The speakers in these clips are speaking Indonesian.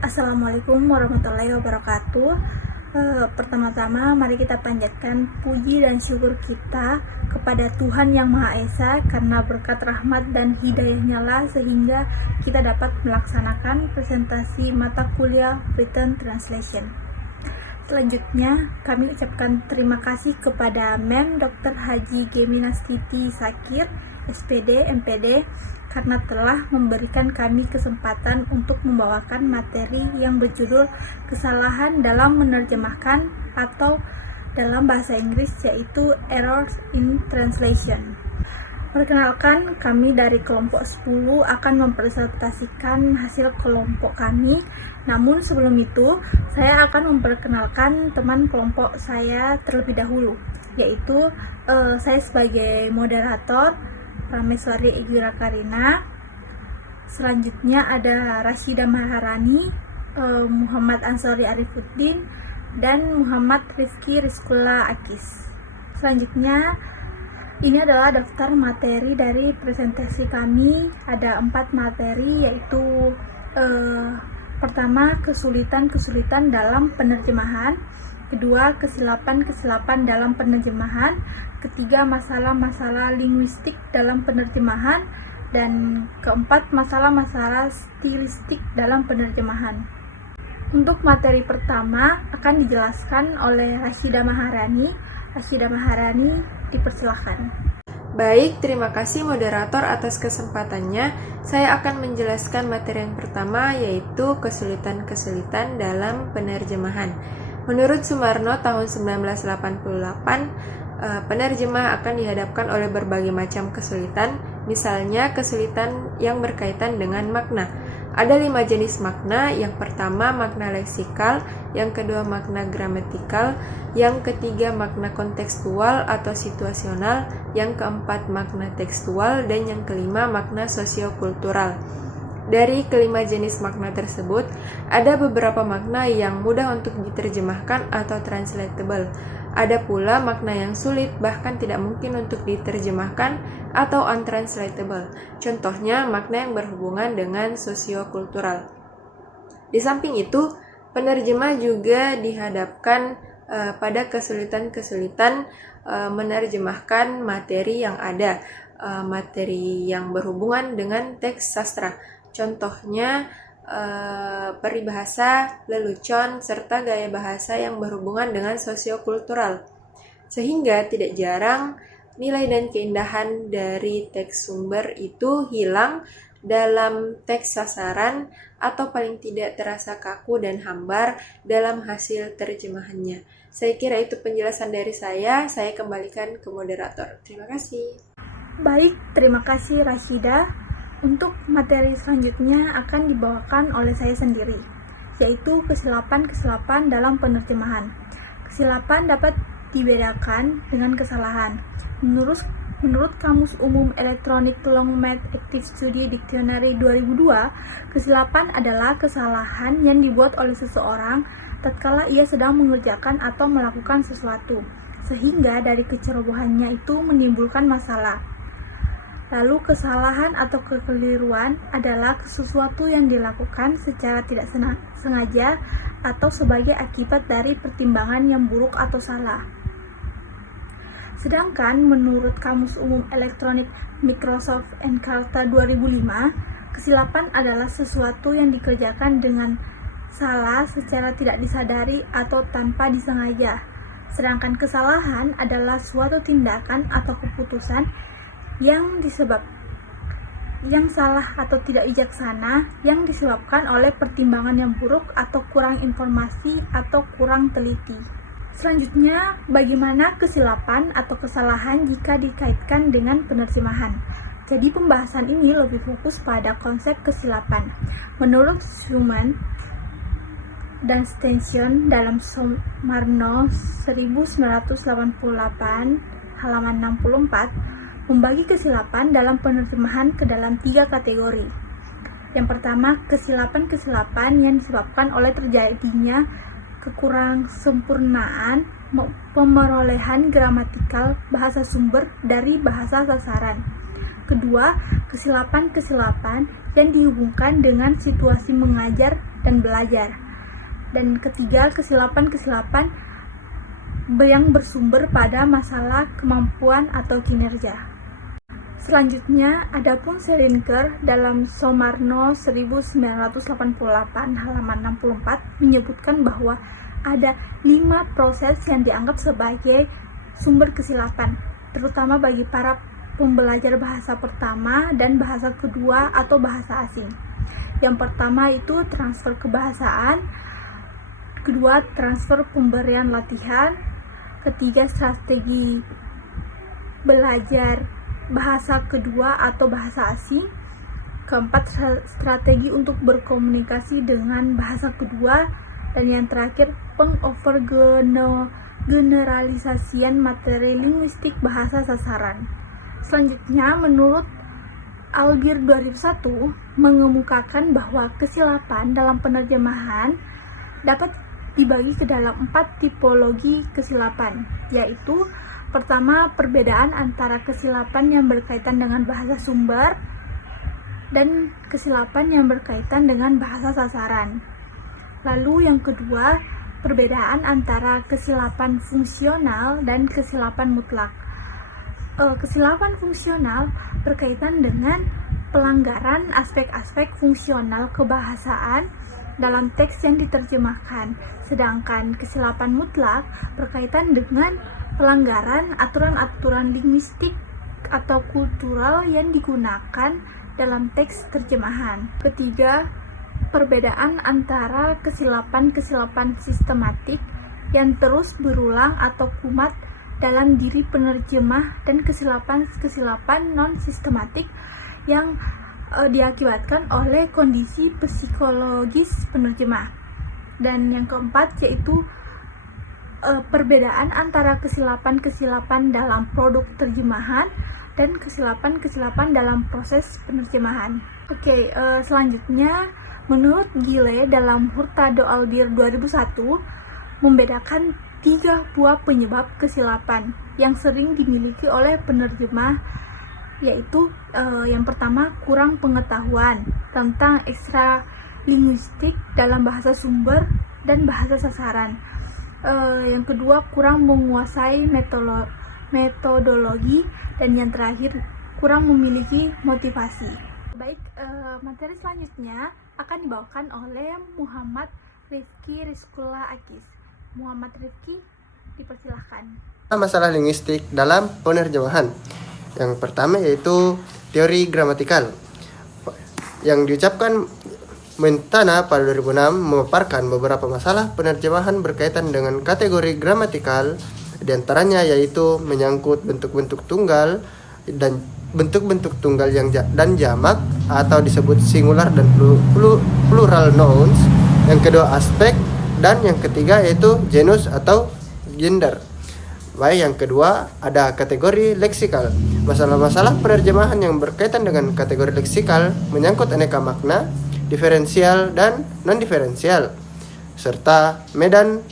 Assalamualaikum warahmatullahi wabarakatuh. Pertama-tama mari kita panjatkan puji dan syukur kita kepada Tuhan Yang Maha Esa karena berkat rahmat dan hidayahnya lah sehingga kita dapat melaksanakan presentasi mata kuliah Written Translation. Selanjutnya kami ucapkan terima kasih kepada Mem Dr. Haji Geminastiti Sakir, SPD, MPD karena telah memberikan kami kesempatan untuk membawakan materi yang berjudul kesalahan dalam menerjemahkan atau dalam bahasa Inggris yaitu Errors in Translation. Perkenalkan, kami dari kelompok 10 akan mempresentasikan hasil kelompok kami. Namun sebelum itu, saya akan memperkenalkan teman kelompok saya terlebih dahulu, yaitu saya sebagai moderator, Rameswari Igira Karina. Selanjutnya ada Rashida Maharani, Muhammad Ansori Arifuddin, dan Muhammad Rizky Rizkula Akis. Selanjutnya ini adalah daftar materi dari presentasi kami. Ada 4 materi, yaitu pertama, kesulitan-kesulitan dalam penerjemahan. Kedua, kesilapan-kesilapan dalam penerjemahan. Ketiga, masalah-masalah linguistik dalam penerjemahan. Dan keempat, masalah-masalah stilistik dalam penerjemahan. Untuk materi pertama akan dijelaskan oleh Rashida Maharani. Rashida Maharani, dipersilahkan. Baik, terima kasih moderator atas kesempatannya. Saya akan menjelaskan materi yang pertama, yaitu kesulitan-kesulitan dalam penerjemahan. Menurut Sumarno tahun 1988, penerjemah akan dihadapkan oleh berbagai macam kesulitan, misalnya kesulitan yang berkaitan dengan makna. Ada 5 jenis makna. Yang pertama, makna leksikal. Yang kedua, makna gramatikal. Yang ketiga, makna kontekstual atau situasional. Yang keempat, makna tekstual. Dan yang kelima, makna sosiokultural. Dari kelima jenis makna tersebut, ada beberapa makna yang mudah untuk diterjemahkan atau translatable. Ada pula makna yang sulit, bahkan tidak mungkin untuk diterjemahkan atau untranslatable. Contohnya, makna yang berhubungan dengan sosiokultural. Di samping itu, penerjemah juga dihadapkan pada kesulitan-kesulitan menerjemahkan materi yang ada, materi yang berhubungan dengan teks sastra. Contohnya, peribahasa, lelucon, serta gaya bahasa yang berhubungan dengan sosiokultural. Sehingga tidak jarang nilai dan keindahan dari teks sumber itu hilang dalam teks sasaran atau paling tidak terasa kaku dan hambar dalam hasil terjemahannya. Saya kira itu penjelasan dari saya kembalikan ke moderator. Terima kasih. Baik, terima kasih Rashida. Untuk materi selanjutnya akan dibawakan oleh saya sendiri, yaitu kesilapan-kesilapan dalam penerjemahan. Kesilapan dapat dibedakan dengan kesalahan. Menurut Kamus Umum Elektronik Longman Active Study Dictionary 2002, kesilapan adalah kesalahan yang dibuat oleh seseorang tatkala ia sedang mengerjakan atau melakukan sesuatu, sehingga dari kecerobohannya itu menimbulkan masalah. Lalu kesalahan atau kekeliruan adalah sesuatu yang dilakukan secara tidak sengaja atau sebagai akibat dari pertimbangan yang buruk atau salah. Sedangkan menurut Kamus Umum Elektronik Microsoft Encarta 2005, kesilapan adalah sesuatu yang dikerjakan dengan salah secara tidak disadari atau tanpa disengaja. Sedangkan kesalahan adalah suatu tindakan atau keputusan yang salah atau tidak bijaksana yang disebabkan oleh pertimbangan yang buruk atau kurang informasi atau kurang teliti. Selanjutnya, bagaimana kesilapan atau kesalahan jika dikaitkan dengan penerjemahan? Jadi pembahasan ini lebih fokus pada konsep kesilapan. Menurut Schumann dan Stenson dalam Sumarno 1988 halaman 64, membagi kesilapan dalam penerjemahan ke dalam 3 kategori. Yang pertama, kesilapan-kesilapan yang disebabkan oleh terjadinya kekurang sempurnaan pemerolehan gramatikal bahasa sumber dari bahasa sasaran. Kedua, kesilapan-kesilapan yang dihubungkan dengan situasi mengajar dan belajar. Dan ketiga, kesilapan-kesilapan yang bersumber pada masalah kemampuan atau kinerja. Selanjutnya, adapun Selinker dalam Soemarno 1988 halaman 64 menyebutkan bahwa ada 5 proses yang dianggap sebagai sumber kesilapan, terutama bagi para pembelajar bahasa pertama dan bahasa kedua atau bahasa asing. Yang pertama itu transfer kebahasaan, kedua transfer pemberian latihan, ketiga strategi belajar bahasa kedua atau bahasa asing, keempat strategi untuk berkomunikasi dengan bahasa kedua, dan yang terakhir pengovergeneralisasian materi linguistik bahasa sasaran. Selanjutnya, menurut Albir 2001 mengemukakan bahwa kesilapan dalam penerjemahan dapat dibagi ke dalam 4 tipologi kesilapan, yaitu pertama, perbedaan antara kesilapan yang berkaitan dengan bahasa sumber dan kesilapan yang berkaitan dengan bahasa sasaran. Lalu yang kedua, perbedaan antara kesilapan fungsional dan kesilapan mutlak. Kesilapan fungsional berkaitan dengan pelanggaran aspek-aspek fungsional kebahasaan dalam teks yang diterjemahkan, sedangkan kesilapan mutlak berkaitan dengan pelanggaran aturan-aturan linguistik atau kultural yang digunakan dalam teks terjemahan. Ketiga, perbedaan antara kesilapan-kesilapan sistematik yang terus berulang atau kumat dalam diri penerjemah dan kesilapan-kesilapan non-sistematik yang diakibatkan oleh kondisi psikologis penerjemah. Dan yang keempat yaitu perbedaan antara kesilapan-kesilapan dalam produk terjemahan dan kesilapan-kesilapan dalam proses penerjemahan. Selanjutnya, menurut Gile dalam Hurtado Albir 2001 membedakan 3 buah penyebab kesilapan yang sering dimiliki oleh penerjemah, yaitu yang pertama, kurang pengetahuan tentang ekstra linguistik dalam bahasa sumber dan bahasa sasaran. Yang kedua, kurang menguasai metodologi, dan yang terakhir, kurang memiliki motivasi. Baik, materi selanjutnya akan dibawakan oleh Muhammad Rifki Rizkula Akis. Muhammad Rifki, dipersilahkan. Masalah linguistik dalam penerjemahan. Yang pertama yaitu teori gramatikal. Yang diucapkan Mentana pada 2006 memaparkan beberapa masalah penerjemahan berkaitan dengan kategori gramatikal, di antaranya yaitu menyangkut bentuk-bentuk tunggal dan bentuk-bentuk tunggal dan jamak atau disebut singular dan plural nouns. Yang kedua aspek, dan yang ketiga yaitu genus atau gender. Baik, yang kedua ada kategori leksikal. Masalah-masalah penerjemahan yang berkaitan dengan kategori leksikal menyangkut aneka makna, diferensial dan non-diferensial, serta medan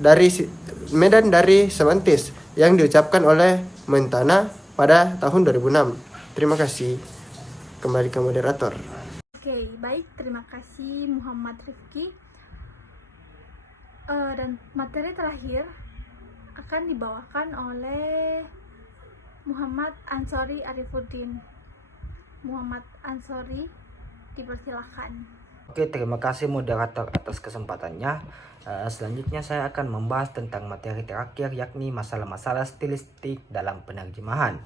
dari semantis yang diucapkan oleh Mentana pada tahun 2006. Terima kasih. Kembali ke moderator. Baik, terima kasih Muhammad Rifki. Dan materi terakhir akan dibawakan oleh Muhammad Ansori Arifuddin. Muhammad Ansori, dipersilahkan. Terima kasih moderator atas kesempatannya. Selanjutnya saya akan membahas tentang materi terakhir, yakni masalah-masalah stilistik dalam penerjemahan.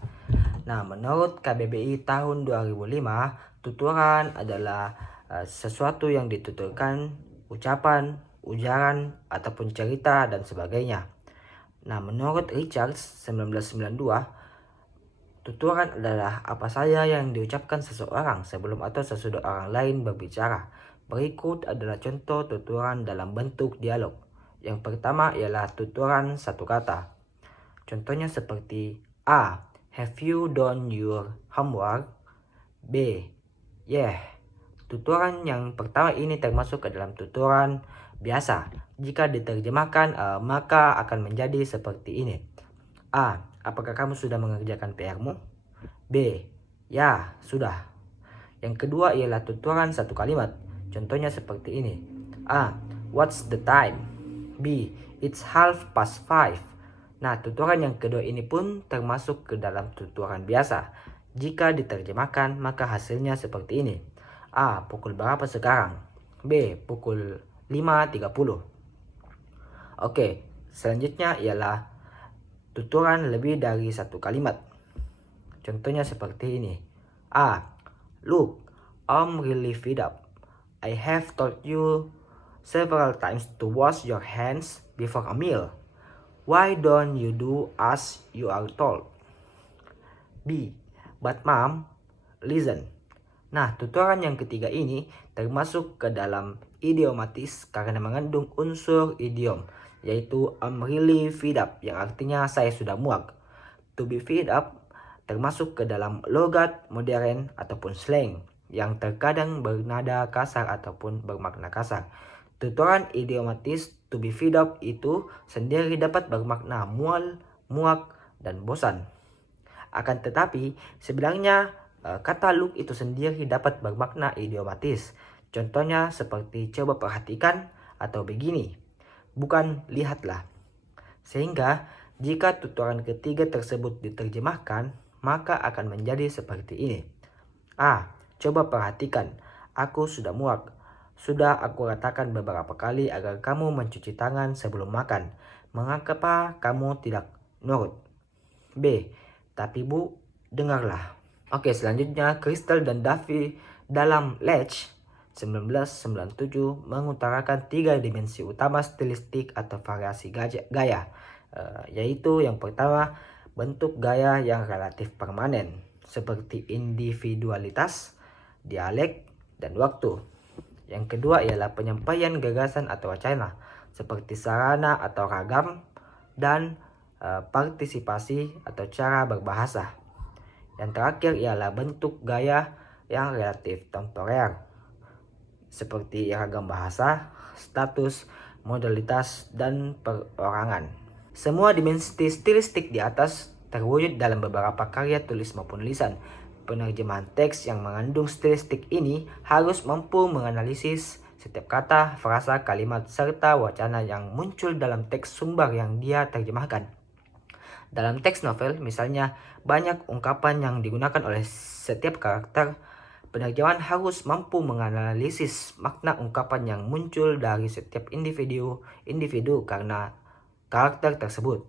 Nah, menurut KBBI tahun 2005, tuturan adalah sesuatu yang dituturkan, ucapan, ujaran, ataupun cerita, dan sebagainya. Nah, menurut Richards 1992, tuturan adalah apa saja yang diucapkan seseorang sebelum atau sesudah orang lain berbicara. Berikut adalah contoh tuturan dalam bentuk dialog. Yang pertama ialah tuturan satu kata. Contohnya seperti A. Have you done your homework? B. Yeah. Tuturan yang pertama ini termasuk ke dalam tuturan biasa. Jika diterjemahkan maka akan menjadi seperti ini. A. Apakah kamu sudah mengerjakan PR-mu? B. Ya, sudah. Yang kedua ialah tuturan satu kalimat. Contohnya seperti ini. A. What's the time? B. It's 5:30. Nah, tuturan yang kedua ini pun termasuk ke dalam tuturan biasa. Jika diterjemahkan, maka hasilnya seperti ini. A. Pukul berapa sekarang? B. Pukul 5:30. Oke, selanjutnya ialah tuturan lebih dari satu kalimat. Contohnya seperti ini. A. Look, I'm really fed up. I have told you several times to wash your hands before a meal. Why don't you do as you are told? B. But mom, listen. Nah, tuturan yang ketiga ini termasuk ke dalam idiomatis karena mengandung unsur idiom, yaitu I'm really fed up, yang artinya saya sudah muak. To be fed up termasuk ke dalam logat modern ataupun slang, yang terkadang bernada kasar ataupun bermakna kasar. Tuturan idiomatis to be fed up itu sendiri dapat bermakna mual, muak, dan bosan. Akan tetapi, sebenarnya kata look itu sendiri dapat bermakna idiomatis. Contohnya seperti coba perhatikan atau begini, bukan lihatlah. Sehingga, jika tuturan ketiga tersebut diterjemahkan, maka akan menjadi seperti ini. A. Coba perhatikan, aku sudah muak. Sudah aku katakan beberapa kali agar kamu mencuci tangan sebelum makan. Mengapa kamu tidak nurut? B. Tapi Bu, dengarlah. Oke, selanjutnya Crystal dan Duffy dalam Ledge 1997 mengutarakan 3 dimensi utama stilistik atau variasi gaya, yaitu yang pertama, bentuk gaya yang relatif permanen, seperti individualitas, dialek, dan waktu. Yang kedua ialah penyampaian gagasan atau wacana, seperti sarana atau ragam, dan partisipasi atau cara berbahasa. Yang terakhir ialah bentuk gaya yang relatif temporer, seperti ragam bahasa, status, modalitas, dan perorangan. Semua dimensi stilistik di atas terwujud dalam beberapa karya tulis maupun lisan. Penerjemahan teks yang mengandung stilistik ini harus mampu menganalisis setiap kata, frasa, kalimat, serta wacana yang muncul dalam teks sumber yang dia terjemahkan. Dalam teks novel, misalnya, banyak ungkapan yang digunakan oleh setiap karakter. Penerjemahan harus mampu menganalisis makna ungkapan yang muncul dari setiap individu karena karakter tersebut.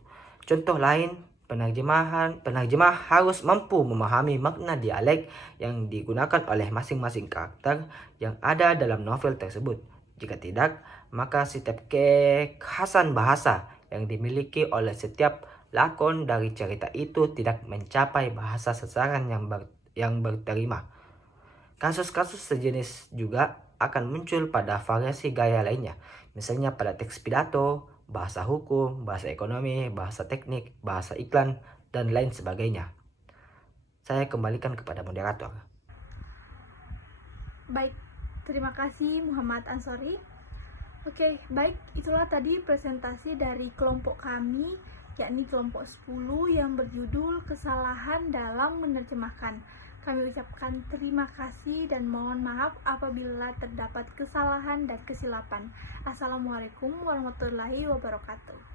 Contoh lain, penerjemah harus mampu memahami makna dialek yang digunakan oleh masing-masing karakter yang ada dalam novel tersebut. Jika tidak, maka setiap kekhasan bahasa yang dimiliki oleh setiap lakon dari cerita itu tidak mencapai bahasa sasaran yang berterima. Kasus-kasus sejenis juga akan muncul pada variasi gaya lainnya, misalnya pada teks pidato, bahasa hukum, bahasa ekonomi, bahasa teknik, bahasa iklan, dan lain sebagainya. Saya kembalikan kepada moderator. Baik, terima kasih Muhammad Ansori. Oke, baik, itulah tadi presentasi dari kelompok kami, yakni kelompok 10 yang berjudul Kesalahan dalam Menerjemahkan. Kami ucapkan terima kasih dan mohon maaf apabila terdapat kesalahan dan kesilapan. Assalamualaikum warahmatullahi wabarakatuh.